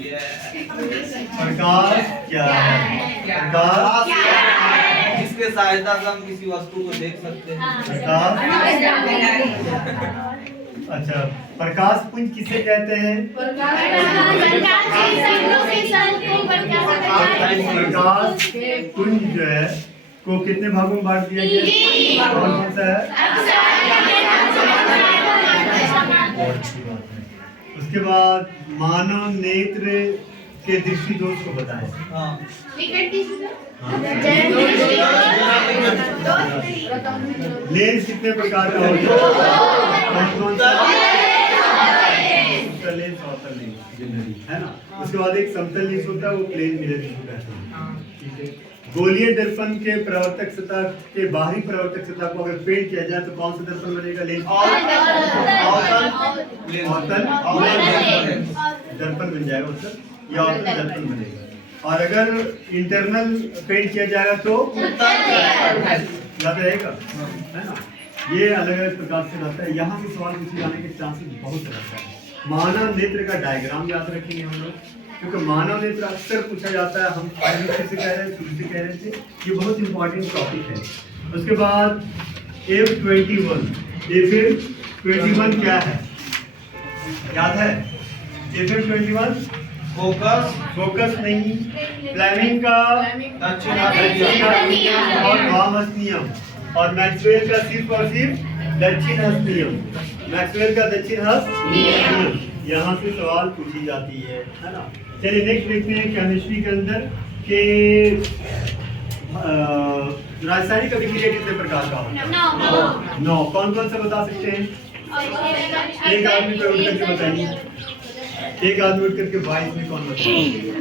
प्रकाश क्या है? प्रकाश जिसके सहायता से हम किसी वस्तु को देख सकते हैं। प्रकाश। अच्छा, प्रकाश पुंज किसे कहते हैं? प्रकाश पुंज जो है को कितने भागों में बांट दिया गया? कौन कौन सा है? बहुत अच्छी बात है। उसके बाद मानव नेत्र के दृष्टि दोष को बताएं। लेंस कितने प्रकार का होता है? कौन कौन सा? उत्तल लेंस, अवतल लेंस जनरली, है ना। उसके बाद एक समतल लेंस होता है, वो प्लेन मिरर जिसको कहते हैं। ठीक है। गोलीय दर्पण के प्रवर्तक सतह के बाहरी प्रवर्तक सतह को अगर पेंट किया जाए तो कौन सा दर्पण बनेगा? लेंस अवतल दर्पण बन जाएगा, उत्तल या अवतल दर्पण बनेगा। और अगर इंटरनल पेंट किया जाएगा तो याद रहेगा, है ना। ये अलग अलग प्रकार से रहता है। यहाँ से सवाल पूछे जाने के चांसेस बहुत रहता है। मानव नेत्र का डायग्राम याद रखेंगे हम लोग, क्योंकि मानव नेत्र अक्सर पूछा जाता है। हम शुरू से कह रहे थे ये बहुत इंपॉर्टेंट टॉपिक है। उसके बाद F21 क्या है? याद है? F21 फोकस नहीं, फ्लेमिंग का और थॉमस नियम, और मैक्सवेल का सिर्फ और सिर्फ दक्षिण हस्त नियम। मैक्सवेल का दक्षिण हस्त नियम यहाँ से सवाल पूछी जाती है ना। चलिए नेक्स्ट देखते हैं केमिस्ट्री के अंदर के रासायनिक अभिक्रिया कितने प्रकार का होता है? 9। कौन कौन सा बता सकते हैं? एक आदमी को उठ करके बताइए। एक आदमी उठ करके 22 में कौन बताएगा?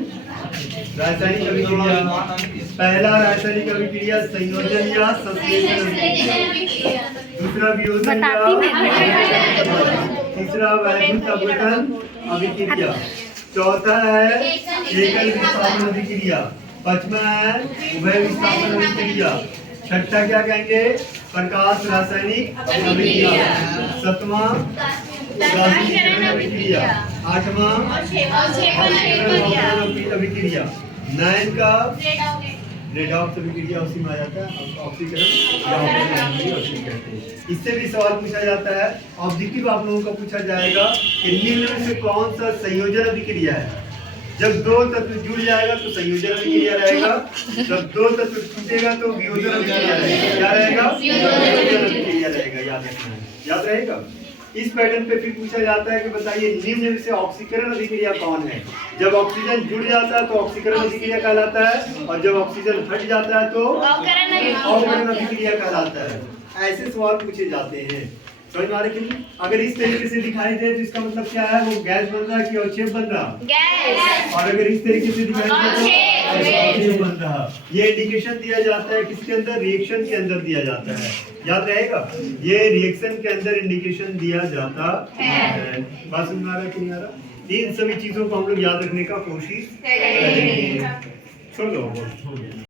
रासायनिक अभिक्रिया। पहला रासायनिक अभिक्रिया संयोजन या संश्लेषण अभिक्रिया। दूसरा वियोजन या तीसरा वैद्युत अपघटन अभिक्रिया। चौथा है एकल विस्थापन अभिक्रिया। पांचवा है उभय विस्थापन अभिक्रिया। छठा क्या कहेंगे? प्रकाश रासायनिक अभिक्रिया। सातवां अभिक्रिया। आठवां अभिक्रिया। 9 का रेडॉक्स अभिक्रिया उसी में आ जाता है। ऑक्सीकरण कहते हैं। इससे भी सवाल पूछा जाता है। ऑब्जेक्टिव आप लोगों को पूछा जाएगा कि निम्न में से कौन सा संयोजन अभिक्रिया है? जब दो तत्व जुड़ जाएगा तो संयोजन अभिक्रिया रहेगा, जब दो तत्व टूटेगा तो वियोजन अभिक्रिया रहेगा। क्या रहेगा? वियोजन अभिक्रिया रहेगा। याद रखना है, याद रहेगा। इस पैटर्न पे फिर पूछा जाता है कि बताइए निम्न में से ऑक्सीकरण अभिक्रिया कौन है? जब ऑक्सीजन जुड़ जाता है तो ऑक्सीकरण अभिक्रिया कहलाता है, और जब ऑक्सीजन हट जाता है तो अवकरण अभिक्रिया कहलाता है। ऐसे सवाल पूछे जाते हैं। समझ में आ रही है? अगर इस तरीके से दिखाई दे तो इसका मतलब क्या है? वो गैस बन रहा है कि अवक्षेप बन रहा? गैस। और अगर इस तरीके से दिखाई दे तो अवक्षेप बन रहा। ये इंडिकेशन दिया जाता है किसके अंदर? रिएक्शन के अंदर दिया जाता है। याद रहेगा, ये रिएक्शन के अंदर इंडिकेशन दिया जाता है। बात समझ में आ रहा है कि नहीं आ रहा? इन सभी चीजों को हम लोग याद रखने का कोशिश करेंगे। छोड़ दो।